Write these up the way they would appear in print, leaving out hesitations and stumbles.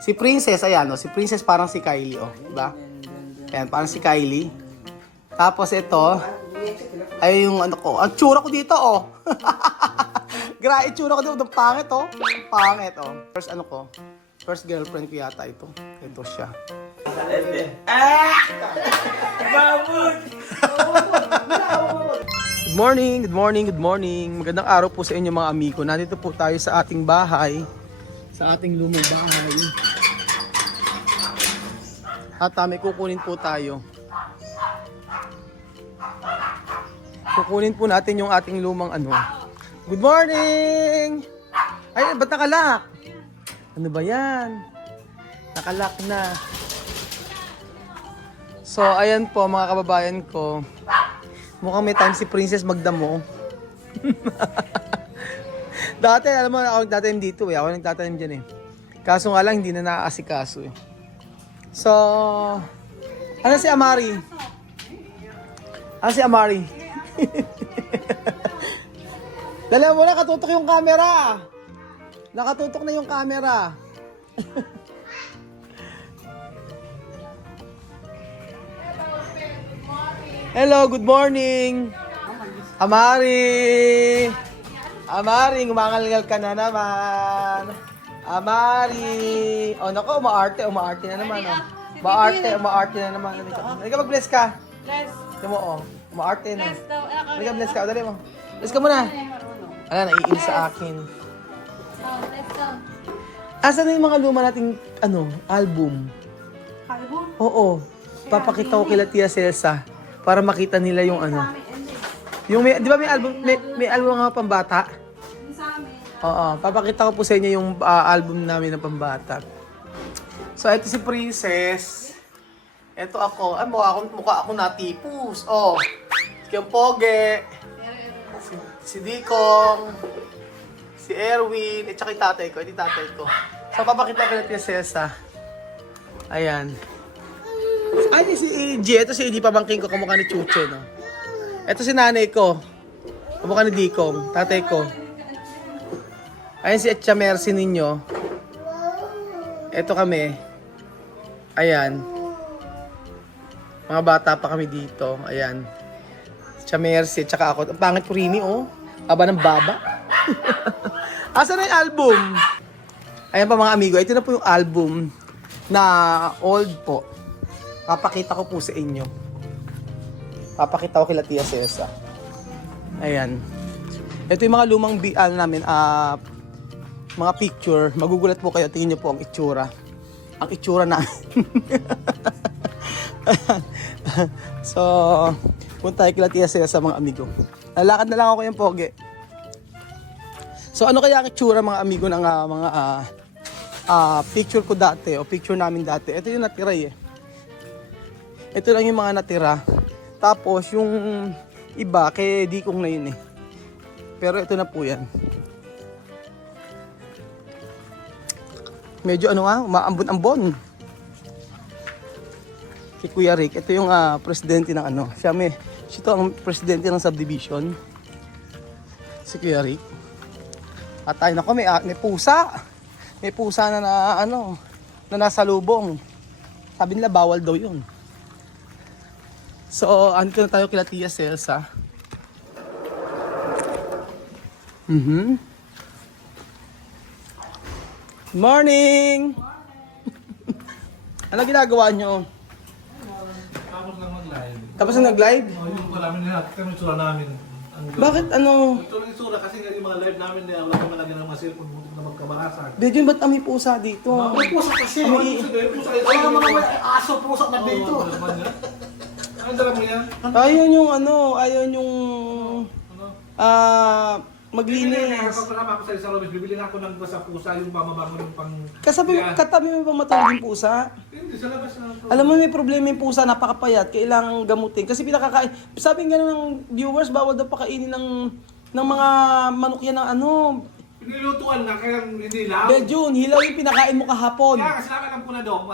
Si Princess, ayan, oh. Si Princess parang si Kylie, oh. Diba? Ayan, parang si Kylie. Tapos ito, ay yung ano ko. Ang tsura ko dito, oh. Grabe, tsura ko dito. Ang pangit, oh. Pangit, oh. First ano ko. First girlfriend ko yata ito. Ito siya. Good morning, good morning, good morning. Magandang araw po sa inyo mga amigo. Nandito po tayo sa ating bahay. Sa ating lumang bahay. At may kukunin po tayo. Kukunin po natin yung ating lumang ano. Good morning! Ay, ba't nakalak? Ano ba yan? Nakalak na. So, ayan po mga kababayan ko. Mukhang may time si Princess magdamo. Dati, alam mo, ako nagtatanim dito eh. Ako nagtatanim dyan eh. Kaso nga lang, hindi na naaasikaso eh. So, ano si Amari? Ano si Amari? Dala mo na, nakatutok yung camera. Nakatutok na yung camera. Hello, good morning. Amari. Amari, umangalgal ka na naman. Amari. Oh, nako, umaarte na naman. Oh. Umaarte na naman. Halika, mag-bless ka. Bless. Ito mo, oh. Umaarte na. Bless daw. Halika, bless ka. Dali mo. Bless ka muna. Ala, naiinis sa akin. Oh, bless daw. Asan na yung mga luma nating, album? Album? Oo. Papakita ko kila Tia Celsa para makita nila yung ano. Yung may, di ba may album nga pambata? Sa amin. Oo, papakita ko po sa inyo yung album namin ng pambata. So, ito si Princess. Ito ako. Ay, mukha ako natipus. Oh, si Poge. Si Dikong. Si Erwin. At saka yung tatay ko. Ito yung tatay ko. So, papakita ko na Tia Celsa. Ayan. Ay, si AJ. Ito si AJ, pabangking ko. Kamukha ni Chuche, no? Ito si nanay ko. Kamukha ni Dikong. Tatay ko. Ayan si Etcha Mercy ninyo. Ito kami. Ayan. Mga bata pa kami dito. Ayan. Etcha Mercy. Tsaka ako. Ang pangit ko rini, oh. Baba ng baba. Asan na yung album? Ayan pa mga amigo. Ito na po yung album na old po. Papakita ko po sa inyo. Papakita ko kila Tia Celsa. Ayan. Ito yung mga lumang namin, mga picture. Magugulat po kayo. Tingin nyo po ang itsura. Ang itsura namin. So, punta tayo kila Tia Celsa mga amigo. Lalakad na lang ako yung poge. So, ano kaya ang itsura mga amigo ng mga picture ko dati o picture namin dati? Ito yung natira eh. Ito lang yung mga natira. Tapos yung iba kay Dikong na yun eh. Pero ito na po yan. Medyo umaambon-ambon. Si Kuya Rick, ito yung presidente ng siya ang presidente ng subdivision. Si Kuya Rick. At tayo nako may pusa. May pusa na na nasa lubong. Sabi nila bawal daw yun. So, andito na tayo kila Tia Celsa. Morning! Ano ginagawa nyo? Tapos lang mag-live. Tapos na nag-live? Yung marami na natin yung tsura namin. Bakit Ito lang yung tsura kasi yung mga live namin na wala kami lagyan ng mga cellphone muntik na magkabarasan. Bidyo, ba't may pusa dito? May pusa kasi. Wala naman naman aso pusa na dito. Ano dala mo yan? Ayaw yung maglinis. Kapag nakama ako sa isang Robes, bibili na ako ng basa pusa yung pamabango yung pang... Katabi mo ba matulog yung pusa? Hindi, sa labas na. Alam mo may problema yung pusa, napakapayat, kailangang gamutin. Kasi pinakakain, sabi nga ng viewers, bawal daw pakainin ng mga manok yan ng Nilutuan na, kaya hindi lang. Belgian, hilaw yung pinakain mo kahapon. Kaya kasi namin ang puna daw,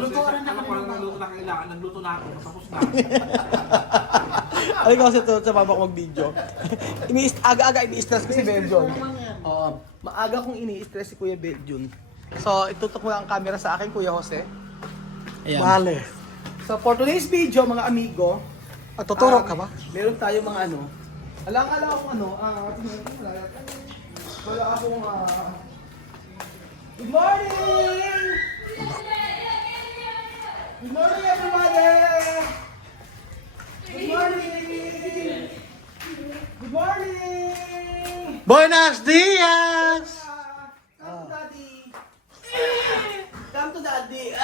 lutuan na nagluto na kailangan, nagluto na ako, tapos na. Ay kasi ito, sa baba ko mag-video. Aga-aga ini-stress ko si Belgian. Oo, maaga kong ini-stress si Kuya Belgian. So, itutok mo ang camera sa akin, Kuya Jose. Ayan. Bale. So, for today's video, mga amigo, At tuturo ka ba? meron tayo mga ano. Alang akong wala akong, good morning! Good morning, everybody! Good morning! Good morning! Buenos dias! Come to daddy! Come to daddy!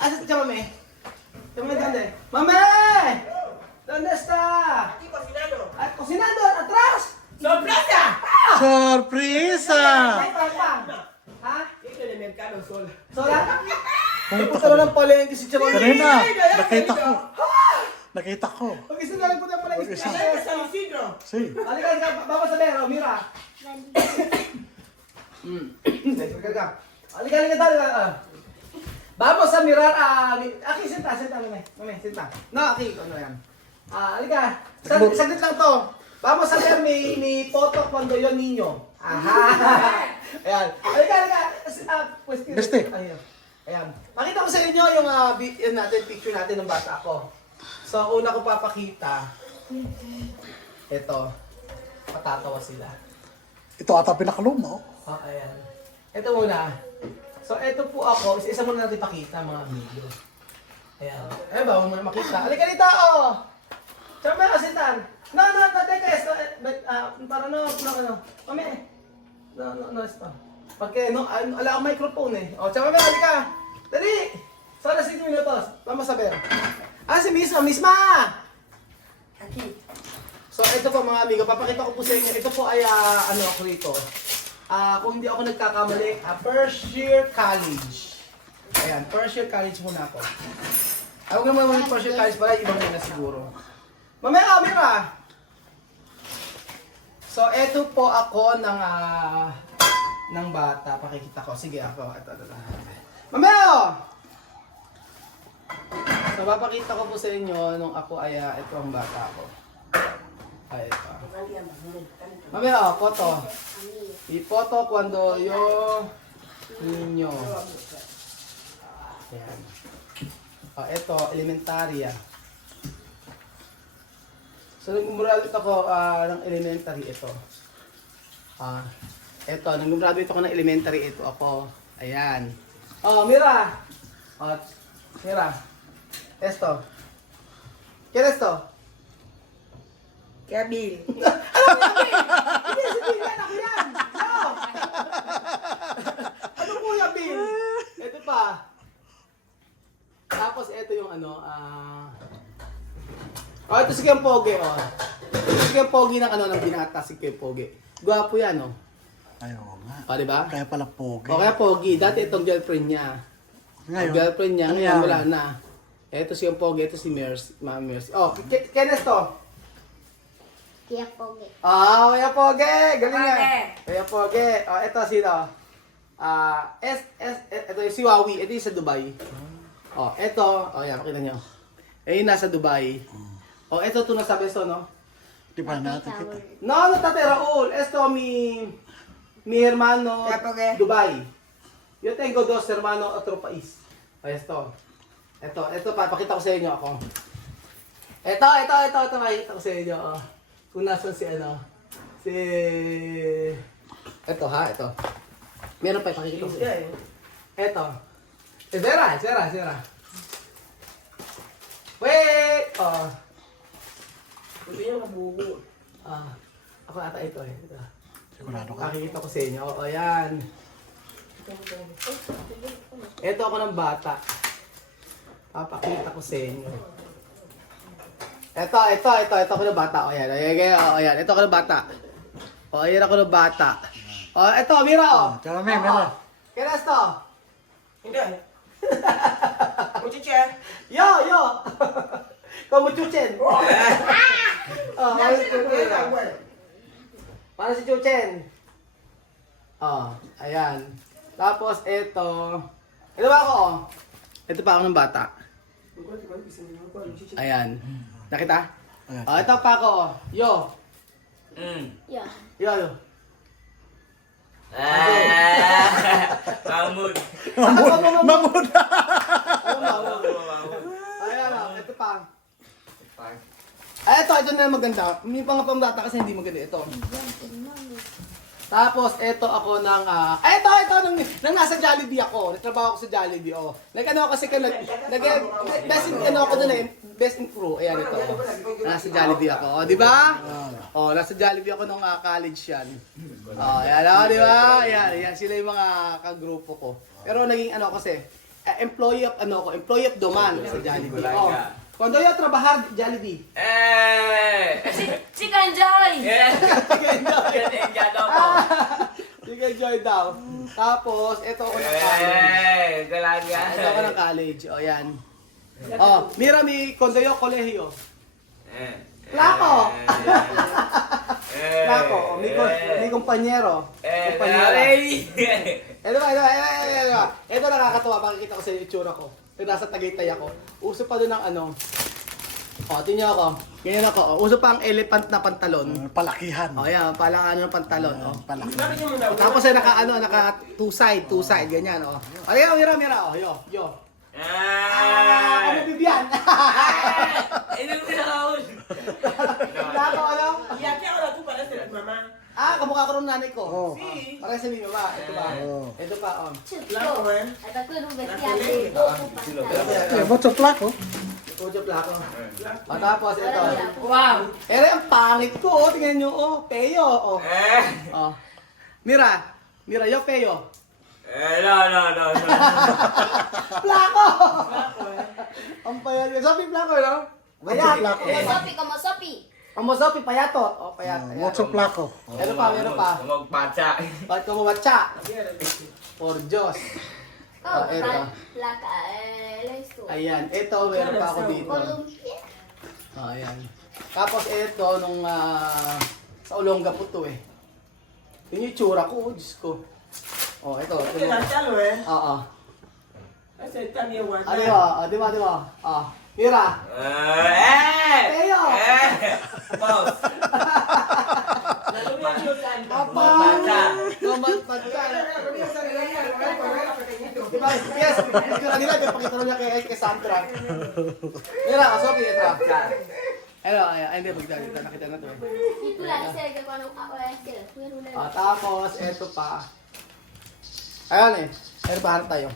Asa si Mame? Mame, ¿dónde? Mame! ¿Dónde está? Aquí cocinando. ¿Cocinando? ¿Atrás? ¡Sorpresa! Sorpresa! Ay, papá. Ha? Ito na merkado sola. Sola? Pupunta na ng palengke si Chamame. Kanina, nakita ko. Nakita ko. Mag-isa na lang po tayo palengke. Mag-isa. Si. Halika, vamos a ver, oh, mira. Halika, tayo. Vamos a mirar, aquí, senta, mame, senta. No, aquí, ano yan. Halika, saglit lang to. Vamos a ver mi foto cuando yo niño. Aha. Ayan. Halika. Pues, Beste. Ayan. Pakita ko sa inyo yung picture natin ng bata ko. So, una ko papakita. Ito. Patatawa sila. Ito ata pinakaluma. Oh, ayan. Ito muna. So, ito po ako. Isa muna natin pakita, mga video. Ayan. Ayan ba? Huwag mo na makita. Halika dito, oh! Saan ba yung kasintan? No, teka. Para Mami. No, ito. Pagka, ala ang microphone eh. O, tsaka mami, halika. Dali! So, alas 5 minutos. Vamos a ver. Si misma! Aquí. So, ito po mga amigo, papakita ko po sa inyo. Ito po ay, ako rito. Kung hindi ako nagkakamali, First Year College. Ayan, First Year College muna ako. Huwag naman mga First Year College pala, ibang muna siguro. Mamaya, camera! So, ito po ako ng bata. Pakikita ko. Sige, ako. Ito. Mamaya, oh! So, papakita ko po sa inyo nung ako ay, ito ang bata ko. Ay, ito. Mamaya, foto. I-foto cuando yo niño. Ayan. Ito, elementarya. So, nag-graduate ako ng elementary ito. Ito, nag-graduate ako ng elementary ito ako. Ayan. Mira! Mira. Esto. ¿Quién es esto? Kabil. Hindi, si Bill, anak ko yan! No! Ano po yung Bill? Ito pa. Tapos ito yung ito si Kuya Pogi, oh. Ito si Kuya Pogi ng binata, si Kuya Pogi. Gwapo yan, oh. Ayaw nga. Diba? Kaya pala pogi. O kaya Pogi, dati itong girlfriend niya. Ang girlfriend niya, ngayon wala na. Ito si Kuya Pogi, ito si Ma'am Mercy. Ken to? Kaya pogi. Kuya Pogi! Galing Pogi. yan. Kuya Pogi. Ito sino? Ito yung si Wawi. Ito yung sa Dubai. Ito. Yan, makita nyo. Yung nasa Dubai. Ito ito nasa Beso, no? Di ba natin kita? No, tate Raul. Esto mi hermano Kuya Pogi. Dubai. Yo tengo dos hermano otro país. Ito, papakita ko sa inyo ako. Ito, makikita ko sa inyo. Kung nasan si ito. Meron pa ipakikita ko sa inyo. Ito. Sera. Wait! Hindi nyo mabubo. Ako ata ito. Sigurado ka? Pakikita ko sa inyo. Yan. Ito ako ng bata. Papakita ko sa inyo. Ito ako ng bata. Yan. Ito ako ng bata. Yan ako ng bata. Ito, mira, Tsaka meron. Kaya esto? Hindi. Muchiche. Yo! Como Chuchen. Para si Chuchen. Ayan. Tapos ito. Ito ba ako? Ito pa ako ng bata. Ayan. Nakita? Ito pa ako. Yo. Yeah. Yo. Mahmud. Mamud. Ayan o, ito pa. Ay, ito na maganda. May mga pambata kasi hindi maganda. Ito. Tapos, ito ako ng, ito, nang nasa Jollibee ako. Nagtrabaho ako sa Jollibee, oh. Nag-ano ako kasi, best in, ano ako dun eh, best in crew. Ayan, ito. Nasa Jollibee ako, oh, di ba? Oh, nasa Jollibee ako nung college yan. Oh, ayan, oh, di ba? Ayan, sila yung mga kagrupo ko. Pero naging ano kasi, employee of the month sa Jollibee. Oh. Cuando yo trabajar Jollibee. Si Kanjoy! Kaya daw po. Sige, enjoy daw. Tapos, ito ako ng college. Galaga. Ito ako ng college. O, yan. Oh, mira mi cuando yo colegio. Plako! Plako. O, mi compañero. Compañera. Ito ba? Ito nakakatawa. Makikita ko sa itsura ko. Ito nasa Tagaytay ako. Uso pa doon ng ano. O, tingnan ako. Ganyan ako. O, uso pa ang elephant na pantalon. Palakihan. O, yan. Palang ano ng pantalon. O. Palakihan. Tapos ay naka two side, ganyan. O. O, yan, mira. O, yo. Ano Bibian? Ini ko pinakaon. Plako, ano? ¿Y a qué hora tú pareces tu mamá? Kamukha ko ng nanay ko. Oh. Sí. Parang sa mi mama. Ito ba? Oh. Ito pa, o. Claro, ¿eh? At ako nung bestial de Goku pa. Eh, what's up, Plako? Pujo plako. O, tapos ito. Wow! Ere, ang pangit ko, oh. Tingnan nyo, oh. Peyo, oh. Oh. Mira, yo peyo. No. Plako! Ang payat. Sopi plako, no? What's up, Payat. Plako? Como sopi! Ang sopi, payatot. Oh, payat. What's up, Plako? Ito pa, meron pa. Magpacha. Ba't ka mamatsa? Por Diyos. Oh, eto. Plaka, esto. Ayan, ito, meron pa ako dito. Colombia. Oh, ayan. Tapos ito, nung sa Olonga po to eh. Yun yung itsura ko, oh, Diyos ko. Oh, ito. ¿Qué gastalo, eh? Oo. Ese está bien guardado. Ano yun? Di ba? Oh. Mira. Peyo! Boss. Apa? Magpatsa. Diba? Yes, itsura nila, pinapakita nila kay Sandra. Mira, Sophie, ito. Hindi, magdalita. Nakita na to eh. Itulah saya ke kono ako este. Tapos, ito pa. Ayan eh. Pero paharap tayo.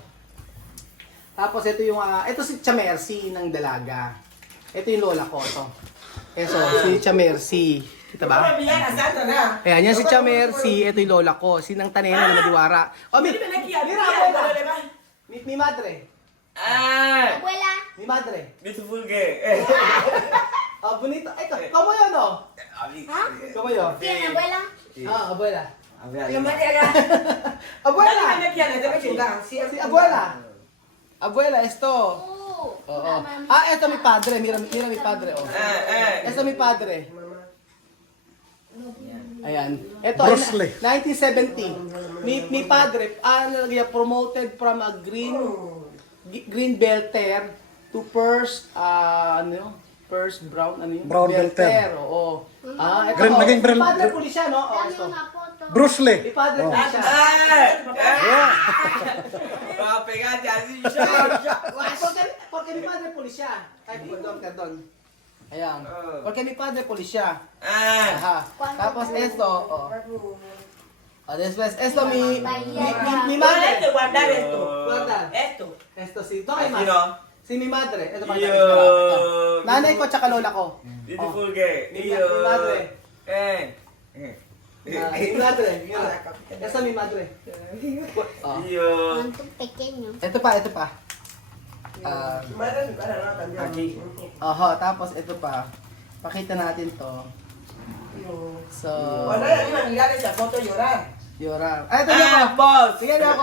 Tapos, ito yung, ito si Chamercy ng Dalaga. Ito yung lola ko, ito. Ito, si Chamercy. Kita ba? Bien, a Sandra, na. Ayan, yan si Chamercy. Ito yung lola ko. Si Nang Tanena na Madiwara. Oh, Ven aquí, a mira, mira, abuela. Mi madre. Abuela. Mi madre. Beautiful gay. Bonito. Ay, kamo yun, oh. Kamo yun. ¿Quién, abuela? Abuela. Que me diga. Abuela. Dale, aquí, Ana, te voy a chingar. Sí, Si abuela. Abuela, esto. Oh. Oo. Ito mi padre. Mira mi padre, oh. Ito mi padre. Ayan. Ito ay Bruce Lee. 1970. Mi padre, promoted from a green belter to first first brown Brown belter. Oo. Ito. Green- naging Mi brown- padre pulisya, no? Oh, Dami ito. mga foto. Bruce Lee. Mi padre Oh. pulisya. Mga pegate así. Porque mi padre policía. Ay, perdón. Ayan. Porque mi padre policía. Ajá. Tapos esto, oh. Después, esto mi Madre, madre. que guardar esto. Guarda. Esto. Esto si, no hay Sino? más. Si mi madre. Ito pa. Yo. Ito. Nanay ko tsaka lola ko. Beautiful gay. Mi madre. Mi madre. Mira. Ito mi madre. Oh. Yo. Cuánto pequeño. Ito pa. Madre, para no cambiar. Aquí. Oho, tapos ito pa. Pakita natin to. So, Cuando ella iba a mirar esa foto llorar. Yora. Ito na ako. boss. Sige, ito ako.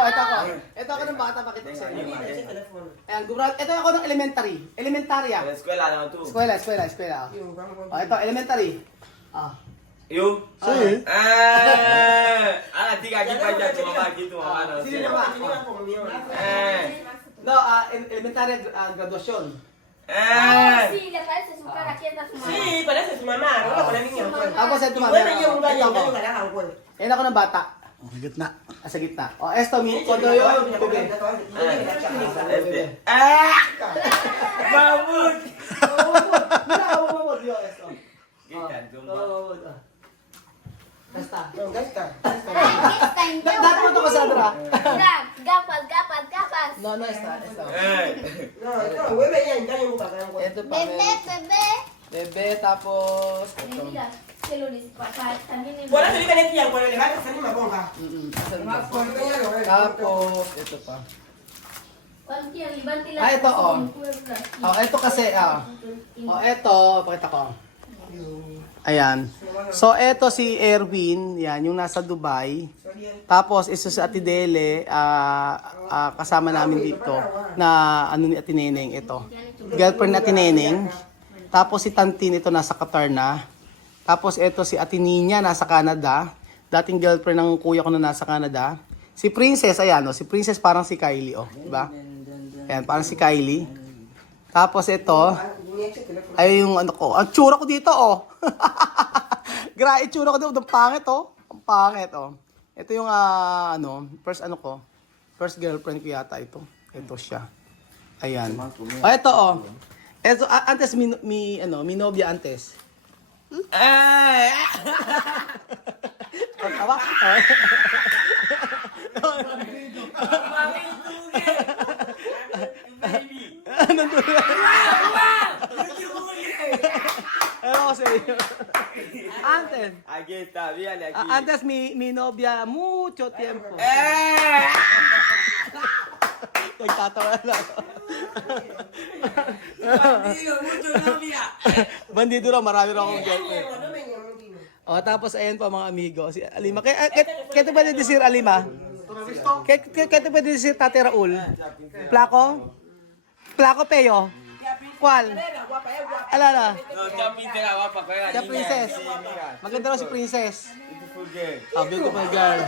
Ito ako ng bata, pakita ko sa inyo. Mira ese teléfono. Ayan, ito ako ng elementary. Elementarya. La escuela, no tú. Eskwela. Yo, vamos, O, ito, elementary. You? Sí. Tiga aquí para allá, tu mamá aquí, tu mamá no. Sí, sé. mamá. Tenía comunión. No, elementary graduation. Oh, sí, le parece su cara aquí está su mamá. Sí, parece su mamá, no la niña. Pues. Tapos ito, Y mami. bueno, yo un gallo, Ito un gallo ako. ganaban, pues. Ayan ako ng bata. Gitna. Sa gitna. O, esto, kondo yun. Bebe. Mamut! Mamut yun, esto. Gitan, zumba. Mamut. Basta. No, gasta. Dapat mo ito, Cassandra. Gapas, gapas, gapas. No, esto. No, ito, huwag yan. Yan yung buka. Ito pa. Bebe, bebe. Bebe, tapos... Ay, mira, que lo les pasa también en Wala sa likan natin yan. Wala likan sa lima bongga. Asan ba? Wala yan. Tapos, ito pa. cualquier levante la Ah, ito, oh. cuerda. Oh, ito kasi, Oh, ito, pakita ko. Ayan. So, ito si Erwin, yan, yung nasa Dubai. Tapos, isa si Ate Dele, kasama namin dito, na ano ni Ate Neneng, ito. Girlfriend ni Ate Neneng. Tapos, si Tantin, ito nasa Qatar na. Tapos, ito si Ate Nina, nasa Canada. Dating girlfriend ng kuya ko na nasa Canada. Si Princess, ayan, oh, si Princess parang si Kylie, oh, diba? Ayan, parang si Kylie. Tapos, ito, ay yung ano ko. Ang tsura ko dito, oh. Grabe, tsura ko dito. Ang pangit, oh. Ang pangit, oh. Ito yung, first girlfriend ko yata ito. Ito siya. Ayan. Oh, ito, oh. Ito, antes, mi nobia antes. Pagtawa? Ano ko sa iyo? Antes. Aquí está, fíjale aquí. Antes mi novia mucho tiempo. Nagtatawa lang. Bandido raw, marami raw akong girlfriend. O, tapos ayan pa mga amigo. Si Alima. Kaya pwede decir Alima? Kaya pwede decir Tate Raul? Plako? Plako Peyo? ¿Cuál? Alala. No, ya pinta la guapa, juega Si niña. Princess. Sí, mira. Maganda raw si Princess. Beautiful girl. Ah, beautiful girl.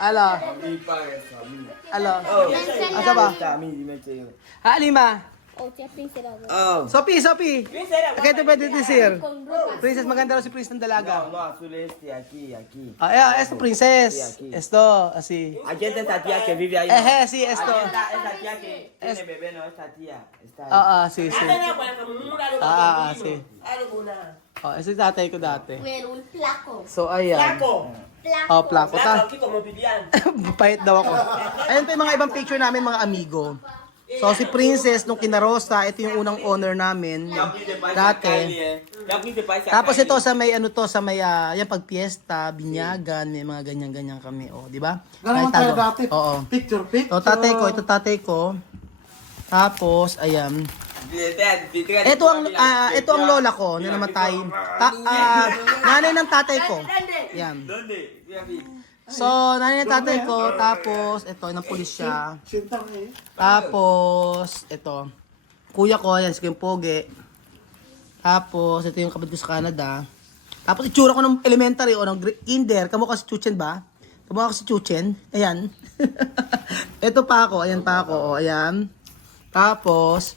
Ala. Mi padre, a mí. Ala. Asa ba? A mí, dime que yo. Ha, Alima. O te pincelado. Oh. Sophie. Kaya pwede decir? Con ropa. Princess, maganda raw si Princess ng dalaga. No, azul este, aquí. Esto, Princess. Esto, así. Aquí está esta tía que vive ahí. Sí, esto. Aquí está esta tía que tiene bebé, no, esta tía. Está ahí. Sí. Sí. Ano po na? Ito yung tatay ko dati. Pero un flaco. So, ayan. Plako. Oh, plako. Plako, kiko mo pilihan. Pahit daw ako. Ayan pa yung mga ibang picture namin, mga amigo. So, si Princess, nung kinarosta, ito yung unang honor namin. Dati. Tapos ito sa may yan pag piyesta, binyagan, may mga ganyan-ganyan kami, di ba? Gano'n tayo dati. Oo. Picture. So, tatay ko. Tapos, ayan. Ito ang lola ko na namatay. Nanay ng tatay ko. Yan. ¿Dónde? Mira aquí. So, nanay ng tatay ko, tapos ito, ng pulis siya. Sintang eh. Tapos, ito. Kuya ko, yan, si Kim Poge. Tapos, ito yung kapatid ko sa Canada. Tapos, itsura ko ng elementary o ng kinder. Kamukha si Chuchen ba? Kamukha si Chuchen. Ayan. Ito pa ako. Ayan pa ako. O, ayan. Tapos,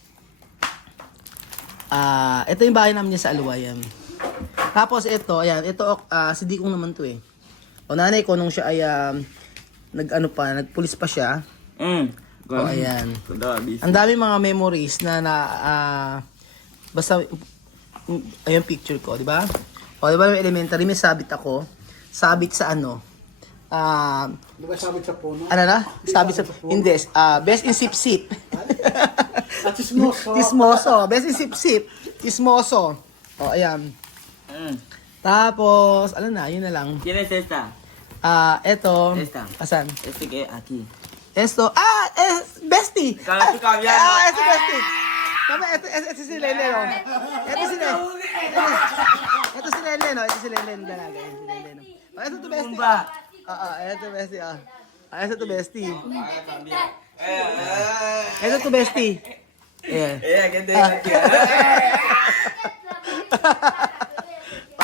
ito yung bahay namin niya sa Aluwayan. Tapos, ito, ayan. Ito, si Dikong naman to eh. O, nanay ko, nung siya ay, nagpulis pa siya. O, ayan. Ang dami mga memories na basta, ayun picture ko, di ba? O, di ba, elementary, may sabit ako. Sabit sa ano? Di ba sabi sa puno? Ano na? Sabit sa, hindi, best in sip-sip. At chismoso. Chismoso. Best in sip-sip. Chismoso. O, ayan. Tapos, ano na, yun na lang. ¿Quién es esta? Eto. Esta. Asan? Este que aquí. Esto. Bestie. Claro, tú cambiando. Esto bestie. Tama, ito si Lele, no? Ito si Lele. Ito si Lele, no? Ito si Lele, no? Dalaga. Ito si Lele, no? Ito to bestie. Ito bestie, Ito to bestie. Ito to bestie. Yeah. ¿Qué te digo aquí?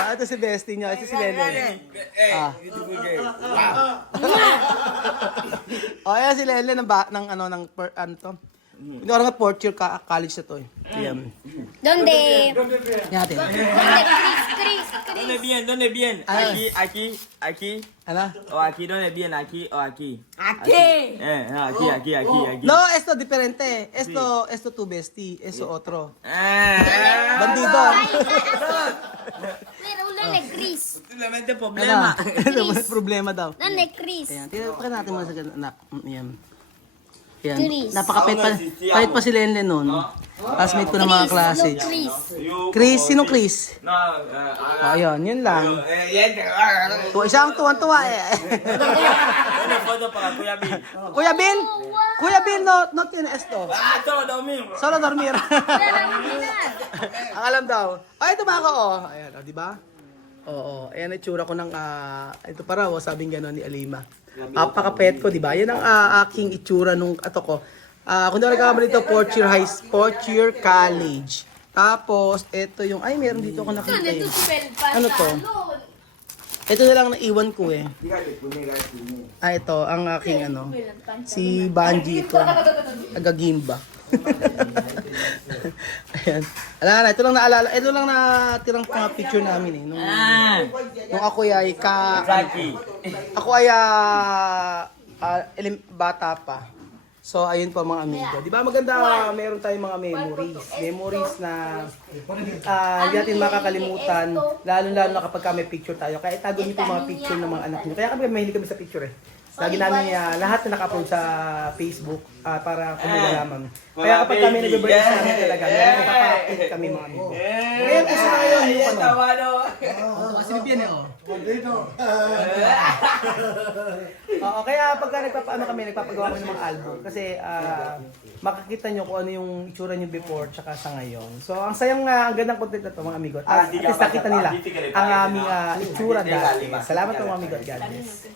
Ito si bestie niya. Ito si Lele. Beautiful girl. Ayan si Lele ng ano to? Hindi ko nga fourth year college na to eh. Ayan. ¿Dónde? Yan natin. ¿Dónde Cristo? Chris. ¿Dónde bien? Ah. Aquí. Ano? O aquí, ¿dónde bien? Aquí o aquí. Aquí. Aquí. No, esto diferente. Esto tu bestie. Esto otro. Bandido. Mira, ulan na Chris. Posiblemente Ano? problema. Problema daw. Nan na Chris. Ayan, tingnan natin mo sa anak. Ayan. Ayan. Chris. Napakapait pa. Pait pa si Lenlen noon. Classmate ko ng mga klase. No, Chris. Chris, sinong Chris? No, Oh, ayun, yun lang. Isang tuwan-tuwa eh. una foto para Kuya Bin. Kuya Bill, no tiene esto. Todo dormir. Solo dormir. Pero muna. Ang alam daw. Ay, ito ba ako? Oh. Ayan, di ba? Oo, ayan ang itsura ko ng, ito pa raw, sabing gano'n ni Alima. Apakapet ko, di ba? Yan ang aking itsura nung, ko. Kung daw nagkakamali ito, Fourth year college. Tapos, ito yung, ay, meron dito ako nakita eh. Ano to? Ito na lang naiwan ko eh. Ito, ang aking si Banji ito. Agagimba. Ayan. Alala, ito lang naalala, ito lang natirang mga picture namin eh. Nung ako ay ako ay bata pa. So, ayun po mga amigo. Di ba maganda, meron tayong mga memories na hindi natin makakalimutan, lalo-lalo na kapag may picture tayo. Kaya itago niyo po mga picture ng mga anak niyo. Kaya kami mahilig kami sa picture eh. Lagi namin lahat na naka-upload sa Facebook para kumilalaman. Kaya kapag kami nag-birthday sa amin talaga, meron napapa-update kami mga amigo. Ngayon kasi na ngayon, yung kasi nipiyan eh, Oo, kaya pagka nagpapagawa kami ng mga album, kasi makikita nyo kung ano yung itsura nyo before tsaka sa ngayon. So, ang sayang ang gandang content na to mga amigo. At least nakita nila ang aming itsura dati. Salamat po mga amigo. God bless.